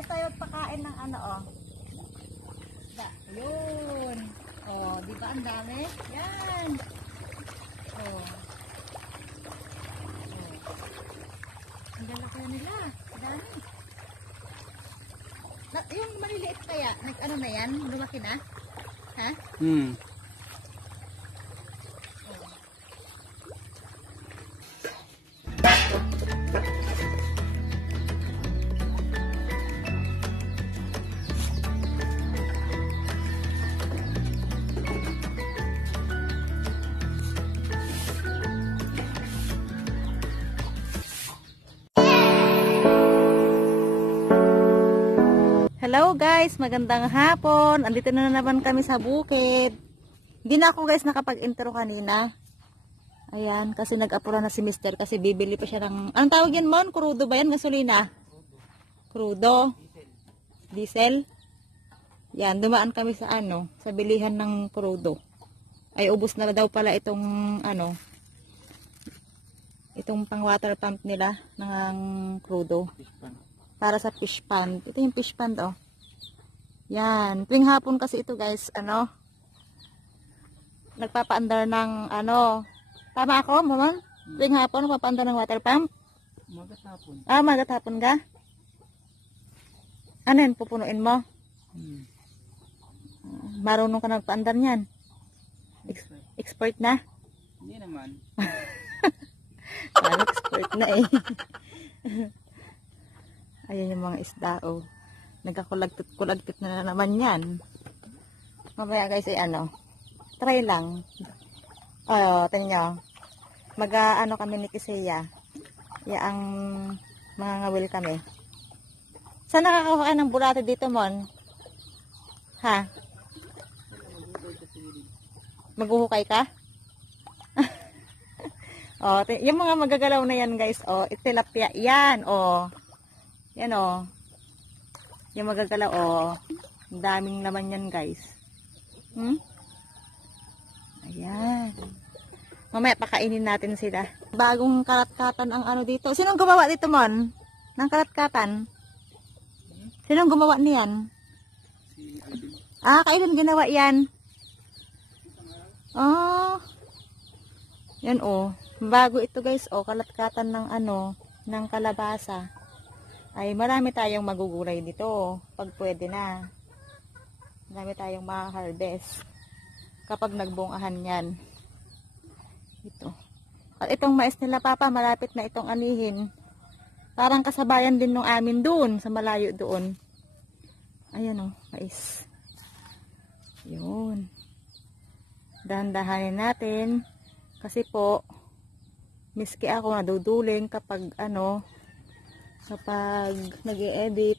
guys tayo pakain ng ano oh. Yun. Oh, di ba ang dami? Yan. Oh. Ang lalaki na nila. Ang dami. Yung maliliit kaya, ano na yan? Lumaki na? Ha? Hello guys, magandang hapon. Andito na naman kami sa bukid. Hindi na ako guys nakapag-intro kanina. Ayan, kasi nag-apura na si Mister kasi bibili pa siya ng... Anong tawag yan, Mon? Crudo ba yan? Gasolina? Crudo? Diesel? Yan, dumaan kami sa ano, sa bilihan ng crudo. Ay, ubos na daw pala itong ano, itong pang water pump nila ng crudo. Para sa fish pond. Ito yung fish pond, oh. Yan. Tuwing hapon kasi ito, guys, ano, nagpapaandar ng, ano, tama ako, mama? Tuwing hapon, nagpapaandar ng water pump? Magat hapon. Ah, magat hapon ka? Ano yan, pupunuin mo? Marunong ka nagpaandar niyan? Expert na? Hindi naman. Expert na eh. Ayan yung mga isda, oh. Nagkakulagtit na naman yan. Mamaya guys ay ano, try lang. Tingnan nyo. Mag-ano kami ni Kiseya. Ang mga ngawil kami. Saan nakakakuha kayo ng bulate dito, Mon? Ha? Maghuhukay ka? Oh, yung mga magagalaw na yan guys, oh, tilapia yan, oh. Yan o. Yung magagalaw o. Ang daming laman yan guys. Ayan. Mamaya pakainin natin sila. Bagong karatkatan ang ano dito. Sinong gumawa dito, Mon? Ng karatkatan? Sinong gumawa niyan? Ah, kailan ginawa yan? Oh. Yan o. Bago ito guys o. Kalatkatan ng ano. Ng kalabasa. Ay marami tayong magugulay dito pag pwede na. Marami tayong ma-harvest kapag nagbungahan yan. Ito. At itong mais nila papa, malapit na itong anihin. Parang kasabayan din nung amin doon, sa malayo doon. Ayan o, mais. Yun. Dahan-dahanin natin. Kasi po, miski ako naduduling kapag ano, kapag nag-i-edit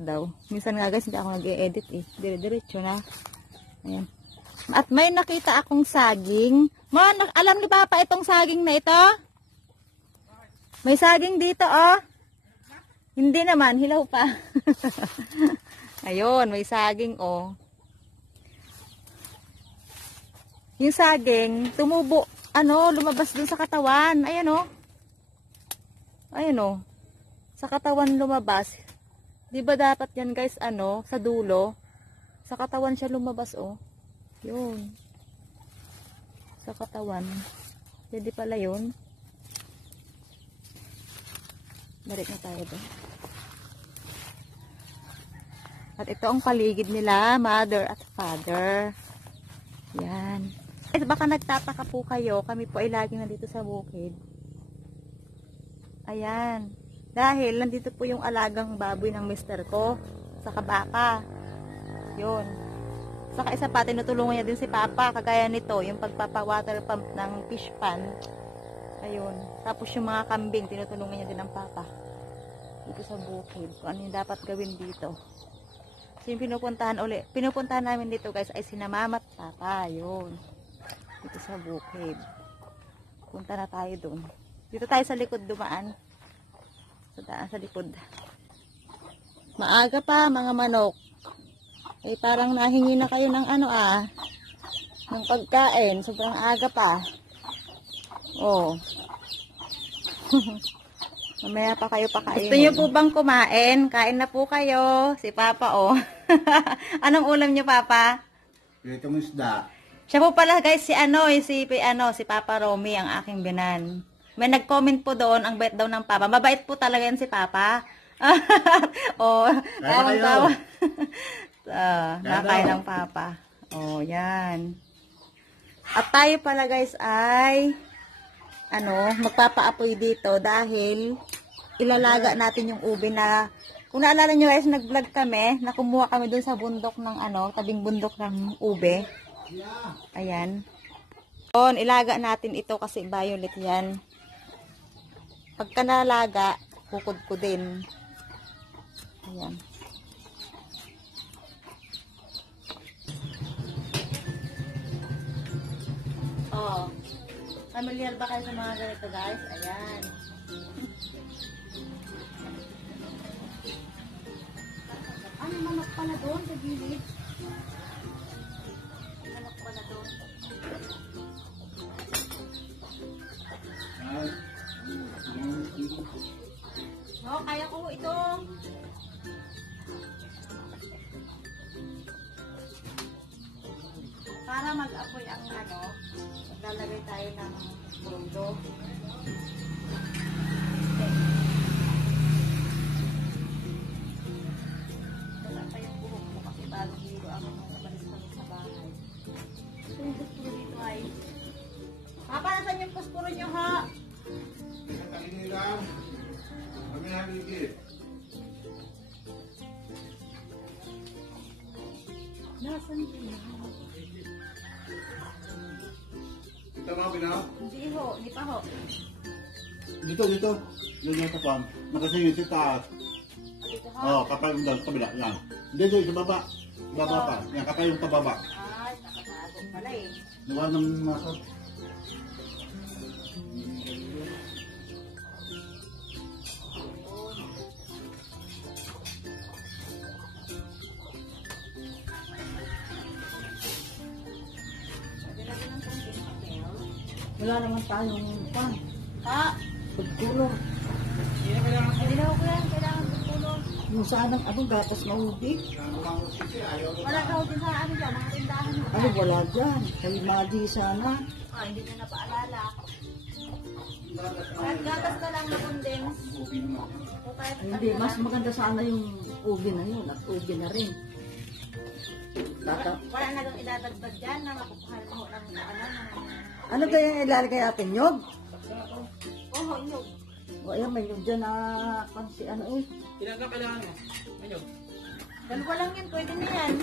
daw. Minsan nga guys, hindi ako nag-i-edit eh. Dire-diretso na. Ayan. At may nakita akong saging. Alam ni Papa itong saging na ito? May saging dito oh. Hindi naman, hilaw pa. Ayun, may saging oh. Yung saging, tumubo, ano, lumabas dun sa katawan. Ayan oh. Ayan oh. Sa katawan lumabas. Di ba dapat yan guys, ano, sa dulo? Sa katawan siya lumabas, oh. Yun. Sa katawan. Pwede pala yun. Balik na tayo doon. At ito ang paligid nila, mother at father. Yan. Eh, baka nagtataka po kayo, kami po ay laging nandito sa bukid. Ayan. Dahil nandito po yung alagang baboy ng mister ko. Saka baka. Yun. Saka isa pa, tinutulungan niya din si Papa. Kagaya nito, yung pagpapa-water pump ng fish pond. Ayun. Tapos yung mga kambing, tinutulungan niya din ng Papa. Dito sa bukid. Kung ano yung dapat gawin dito. So yung pinupuntahan namin dito guys ay sina Mama at Papa. Yun. Dito sa bukid. Punta na tayo dun. Dito tayo sa likod dumaan. Sa likod. Maaga pa mga manok. Eh parang nahingi na kayo ng ano ng pagkain. Sobrang aga pa. Oh. Mamaya pa kayo pakainin. Gusto niyo po bang kumain? Kain na po kayo. Si Papa, oh. Anong ulam niyo, Papa? Ito mo isda. Siya po pala, guys, si Papa Romy, ang aking binan. May nag-comment po doon, ang bait daw ng Papa. Mabait po talaga yan si Papa. Oh, tawang-tawa. Nakain ng Papa. Oh, yan. At tayo pala, guys, ay magpapaapoy dito dahil ilalaga natin yung ube na, kung naalala nyo guys, nag-vlog kami, na kumuha kami dun sa bundok ng tabing bundok ng ube. Ayan. Ilaga natin ito kasi violet yan. Pagka nalaga, kukudkudin. Ayan. Oh. Familiar ba kayo sa mga ganito, guys? Ayan. Ano, manok pala doon sa gilid? Manok pala doon. Oh, kaya ko ito. Para mag-apoy ang maglalagay tayo ng mundo. Wala pa yung buhok mo kasi bagong hilo ako nung nabalis kami sa bahay. Ito yung puspuro dito ay. Papa, nasan yung puspuro nyo, ha? Kainin lang. Kami nagigit. Nasaan yun? Ito mga binaw? Hindi ho, hindi pa ho. Dito. Doon yung kapam. Nakasingit sa taas. Dito ho. Oo, kapayong doon sa kabila. Yan. Dito, sa baba. Sa baba pa. Yan, kapayong sa baba. Ay, nakatagong pala eh. Nawa ng maso. Wala naman tayong pan. Ha? Pagtulong. Hindi na ako yan. Kailangan tutulong. Yung sanang gatas na ubi. Wala ka ho din sa dyan, mga tindahan mo. Ano wala dyan. Kay Madi sana. Hindi na napaalala. Kahit gatas ka lang na condense. O kahit Hindi, mas maganda sana yung ubi na yun. At ubi na rin. wala na kang idadagdag dyan na makukuha mo ng Ano kaya yung ilalagay natin? Nyog? Oo, nyug. O ayan, may nyog dyan na pansi eh. Ilan na kailangan mo? Ano? Dalawa lang yan, pwede na yan.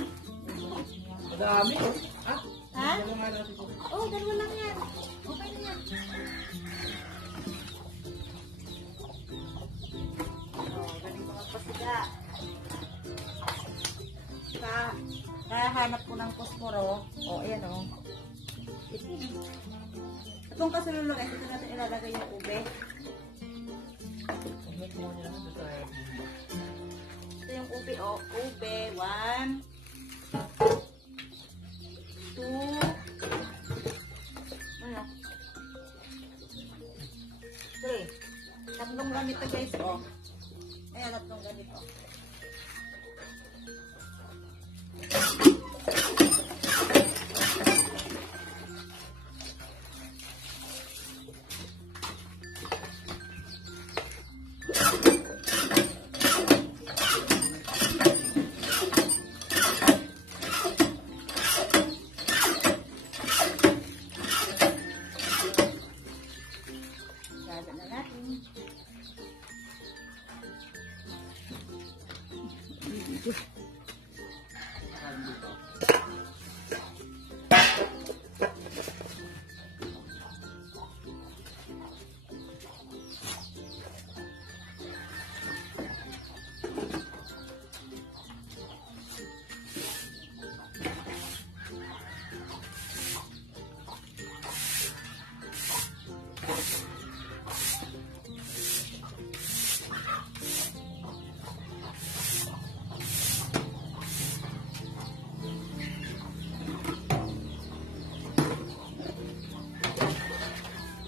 Madami oh. Ha? Ha? Dalawa nga natin ito. Oo, dalawa lang yan. Okay na yan. Galing mga pasiga. Kahanap ko ng posporo. Ayan Itong kasululong, ito natin ilalagay yung ube. Ito yung ube, ube. 1, 2, 3. Tatlong ganito guys, Ayan, tatlong ganito.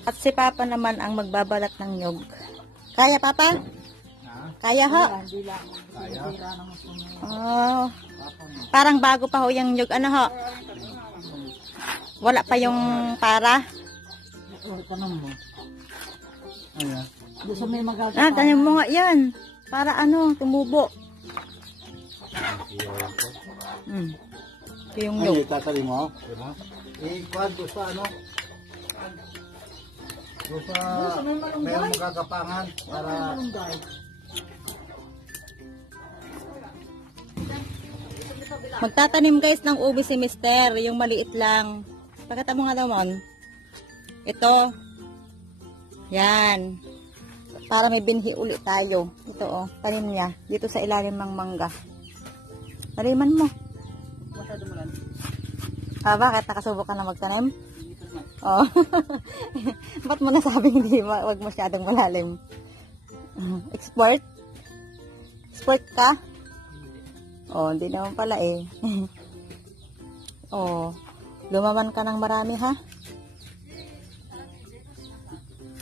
At si Papa naman ang magbabalat ng nyog. Kaya, Papa? Ha? Kaya ho? Hindi lang. Kaya? Tira naman po ng Oh. Parang bago pa ho yung nyug. Ano ho? Wala pa yung para? tanong mo. Ayan. Doon sa may magagawa. Ah, tanim mo nga yan. Para ano, tumubo. Ito yung nyug. Ay, tatalim mo. Diba? Kuhan doon sa ano? Doon sa Doon sa may malunggay. mayroong magagapangan para Malunggay. Magtatanim guys ng ubi si Mister. Yung maliit lang. Pakita mo nga daw, Mon. Ito. Yan. Para may binhi ulit tayo. Ito oh, tanim niya. Dito sa ilalim ng mangga. Taniman mo. masyado malan. Ah, bakit? Nakasubok ka na magtanim? Oh. Ba't mo nasabing hindi wag masyadong malalim? Export? Export ka? Oh, hindi naman pala eh. Oh, lumaman ka ng marami ha?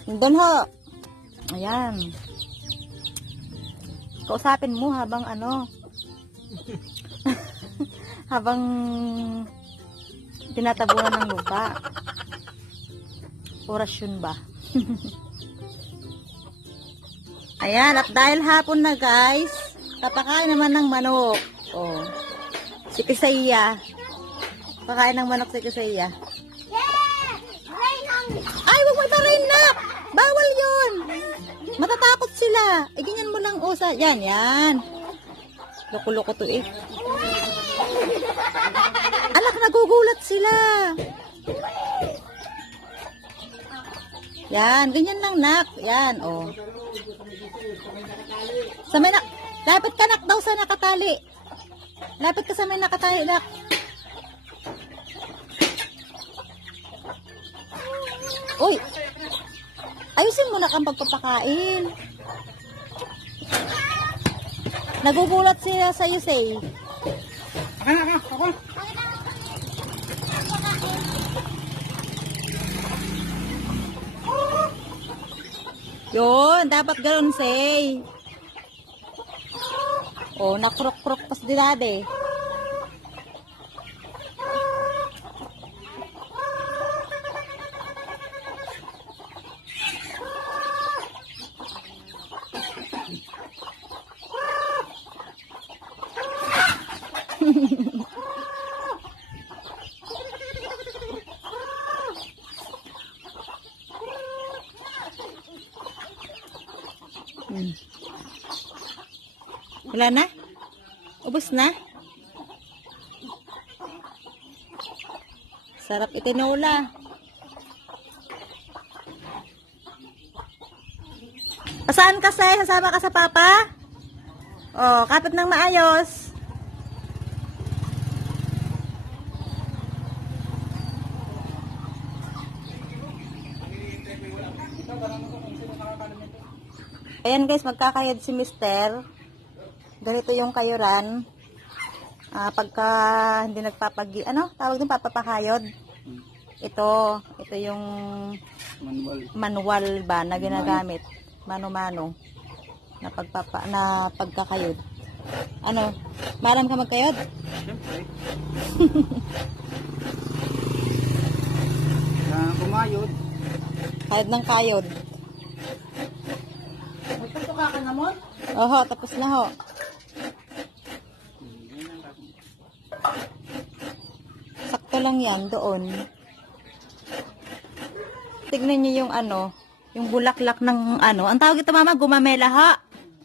Doon ho. Ayan. Kausapin mo habang ano, habang tinatabunan ng lupa. Orasyon ba? Ayan, at dahil hapon na guys, papakain naman ng manok. Oh. Si Kisaya. Pakain ng manok si Kisaya. Ay, wag mo itarin na! Bawal yun! Matatakot sila. Eh, ganyan mo lang usa. Yan, yan. Loko-loko to eh. Anak, nagugulat sila. Yan, ganyan lang, nak. Yan, oh. Sa may lapit ka, nak, daw sa nakatali. Lapit ka sa may nakatali, nak. Uy, ayusin mo na kang pagpapakain. Nagugulat sila sa iyo, say. Ako. Yun, dapat ganoon, say. Oh, nakrok-krok pas di dade. Wala na? Ubus na? Sarap itinola. Saan ka, Say? Sasama ka sa papa? Oh, kapit ng maayos. Ayan guys, magkakayod si Mister. Ganito yung kayuran. Pagka hindi nagpapagi, ano? Tawag din papapakayod. Ito yung manual ba na ginagamit. Mano-mano na pagkakayod. Ano? Maram ka magkayod? Siyempre. Kumayod. Kayod ng kayod. Magtutuka ka na mo? Oho, tapos na ho. Sakto lang yan doon. Tignan niyo yung ano, yung bulaklak ng ano. Ang tawag ito, mama, gumamela ha.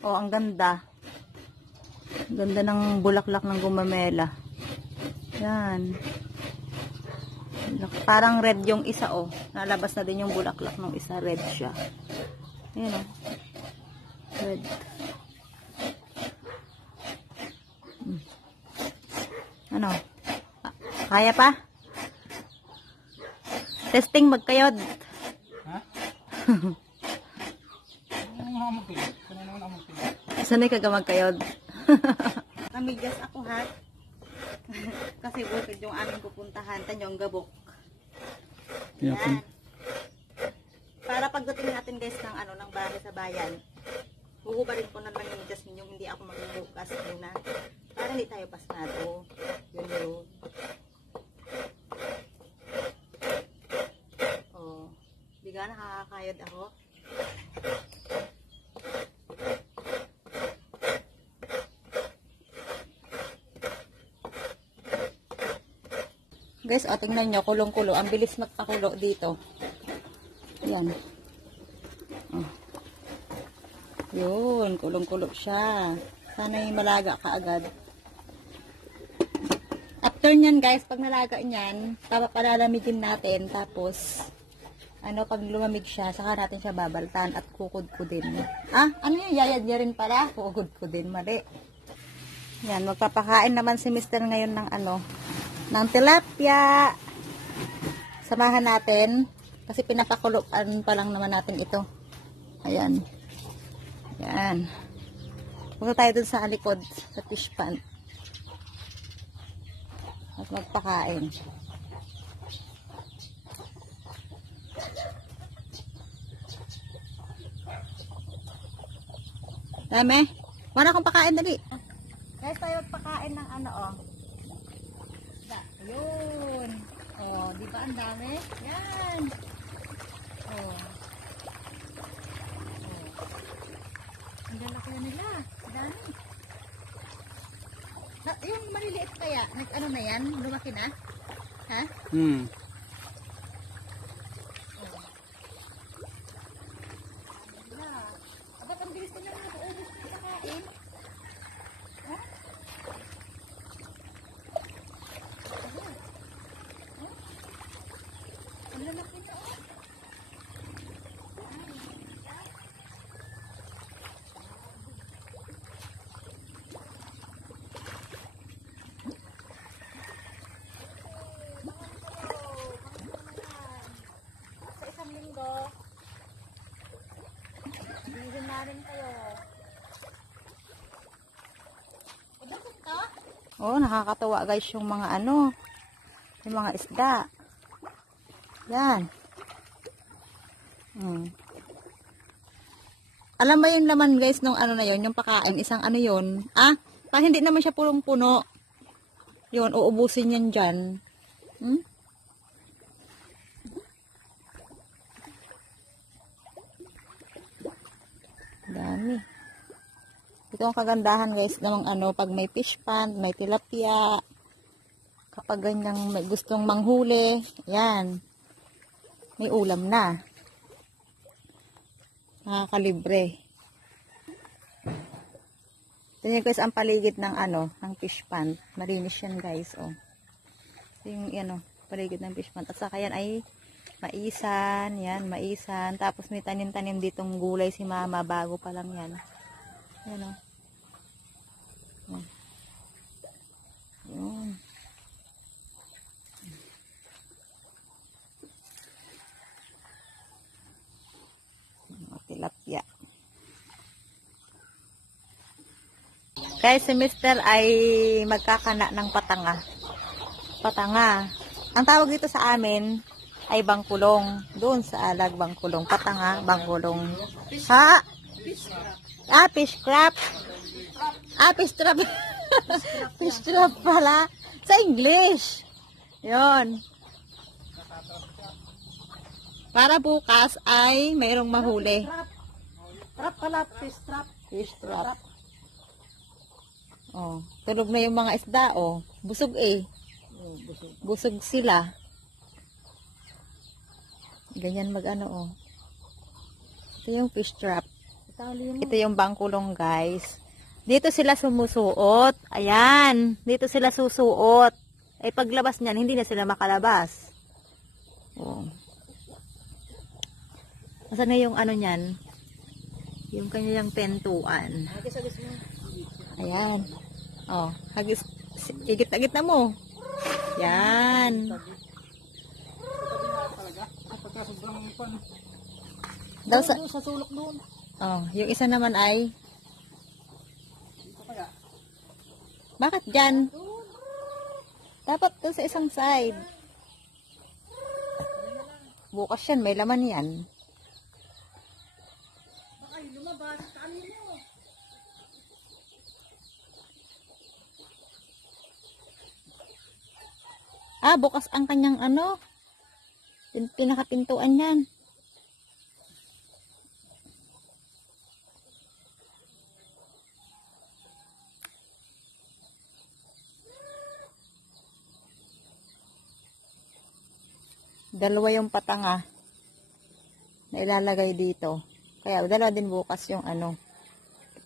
Oh, ang ganda. Ang ganda ng bulaklak ng gumamela. Yan. Parang red yung isa, oh. Nalabas na din yung bulaklak ng isa. Red siya. Ayan, oh. Red. Ano? Kaya pa? Testing, magkayod. Ha? Sanay ka magkayod. Namigas ako ha. Kasi bukid yung aming pupuntahan. Tanyong Gabok. Yan. Para pagdating natin guys ng ano ng bahay sa bayan. Huhubarin ko na lang yung Jasmine yung hindi ako magbubukas muna. Para hindi tayo pasado. Yun yun. Oh, biga nakakakayod ako. Guys, o tingnan nyo, kulong-kulo. Ang bilis magpakulo dito. Ayan. Oh. Yun, kulong-kulo siya. Sana yung malaga ka agad. After nyan guys, pag nalaga nyan, papalalamigin natin. Tapos, pag lumamig siya, saka natin siya babaltan at kukudkudin. Ano yun? Yayad niya rin pala? Kukudkudin, mali. Yan, magpapakain naman si Mr. ngayon ng ng tilapia. Samahan natin. Kasi pinapakuluan pa lang naman natin ito. Ayan. Ayan. Punta tayo dun sa likod, sa fish pan. At magpakain. Dami. Wala akong pakain, dali. Guys, tayo magpakain ng Ayun. Oh, di ba ang dami? Yan. Oh. Ang lalaki na nila. Ang dami. Yung maliliit kaya, na yan? Lumaki na? Ha? Ba't ang bilis nila nag-uubos sa kakain? Ha? Ang lalaki na sa isang linggo. Bigyan na rin kayo. Oh, nakakatawa guys yung mga yung mga isda. Yan. Alam ba yung laman guys nung na yun, yung pakain, isang yun? Pag hindi naman siya punong-puno. Yun, uubusin yan dyan. Dami. Ito ang kagandahan guys ng pag may fish pond, may tilapia. Kapag ganyang may gustong manghuli, yan. May ulam na. Nakakalibre. Tingnan guys ang paligid ng ng fish pond. Malinis yan guys, oh. Ito yung paligid ng fish pond. At saka yan ay maisan, yan, maisan. Tapos may tanim-tanim ditong gulay si mama bago pa lang yan. Yan, oh. Yan. Yun. Tilapia. Guys, si Mr. ay magkakana ng patanga. Patanga. Ang tawag dito sa amin ay bangkulong. Doon sa alag, bangkulong. Patanga, bangkulong. Ha? Fish crab. Fish trap. Fish trap pala. Sa English. Yon. Para bukas ay mayroong mahuli. Trap pala, fish trap. Fish trap. Oh, tulog na yung mga isda, oh. Busog eh. Busog sila. Ganyan oh. Ito yung fish trap. Ito yung bangkulong, guys. Dito sila sumusuot. Ayan. Dito sila susuot. Ay paglabas niyan, hindi na sila makalabas. Oh. Asan na yung niyan? Yung kanyang pentuan. Ayan. Oh, hagis. Igit-agit na mo. Yan. Daw sa sulok doon. Oh, yung isa naman ay bakit dyan? Dapat doon sa isang side. Bukas yan, may laman yan. Lumabas, kami mo. Bukas ang kanyang ano, pinakapintuan yan. Dalawa yung patanga na ilalagay dito. Kaya dalawa din bukas yung ano,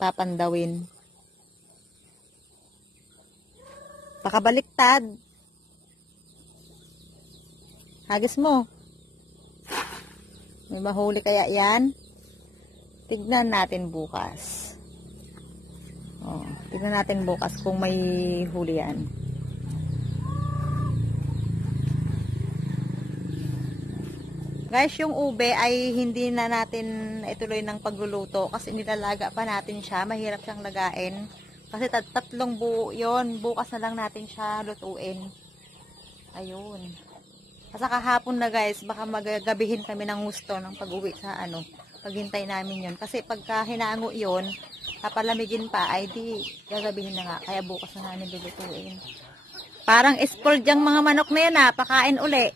papandawin. Pakabaliktad. Hagis mo. May mahuli kaya yan? Tignan natin bukas. Tignan natin bukas kung may huli yan. Guys, yung ube ay hindi na natin ituloy ng pagluluto kasi nilalaga pa natin siya. Mahirap siyang lagain. Kasi tatlong buo yun. Bukas na lang natin siya lutuin. Ayun. Kasi kahapon na guys, baka magagabihin kami ng gusto ng pag-uwi sa ano. Paghintay namin yun. Kasi pagka hinango yun, papalamigin pa, ay di gagabihin na nga. Kaya bukas na namin lulutuin. Parang spoiled yung mga manok na yan ha. Pakain uli.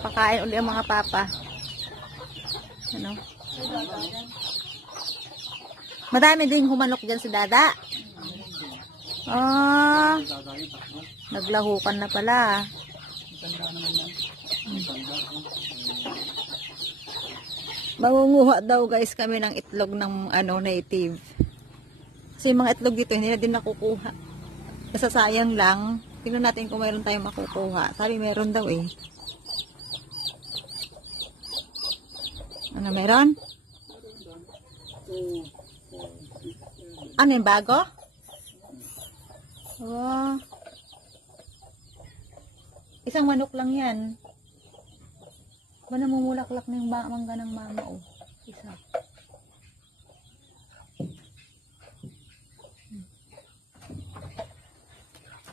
Pakain uli ang mga papa. Ano? Madami din humanok dyan si Dada. Naglahukan na pala. Mangunguha daw guys kami ng itlog ng ano native. Kasi yung mga itlog dito hindi na din nakukuha. Nasasayang lang. Tingnan natin kung mayroon tayong makukuha. Sabi meron daw eh. Ano meron? Ano yung bago? Isang manok lang yan. Ba namumulaklak na yung mangga ng mama oh. Isa.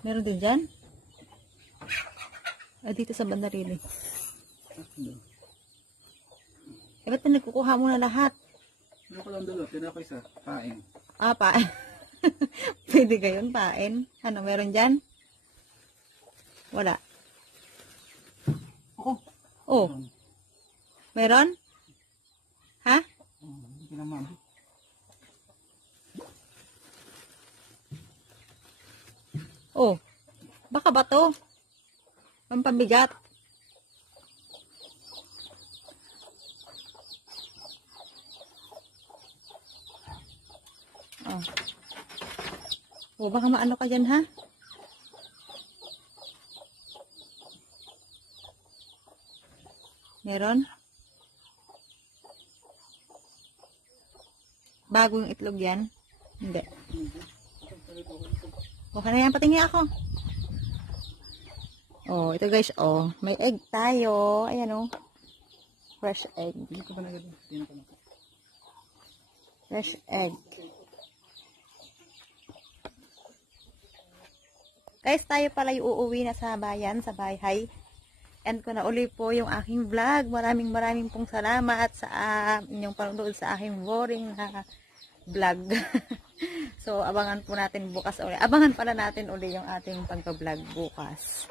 Meron din dyan? Dito sa bandarili. Ba't na nagkukuha mo na lahat? Ano ko lang dalo, tinako isa, pain. Pain. Pwede gayon, pain. Ano, meron dyan? Wala. Oh. Meron? Ha? Hindi naman. Oh. Baka ba to? Pampabigat. Baka maano ka dyan, ha? Meron? Bagong itlog yan? Hindi. Okay na yan, patingin ako. Ito guys, may egg tayo. Ayan fresh egg. Fresh egg. Guys, tayo pala yung uuwi na sa bayan, sa bahay. End ko na uli po yung aking vlog. Maraming pong salamat sa inyong panonood sa aking boring na vlog. So, abangan po natin bukas uli. Abangan pala natin uli yung ating pagpa-vlog bukas.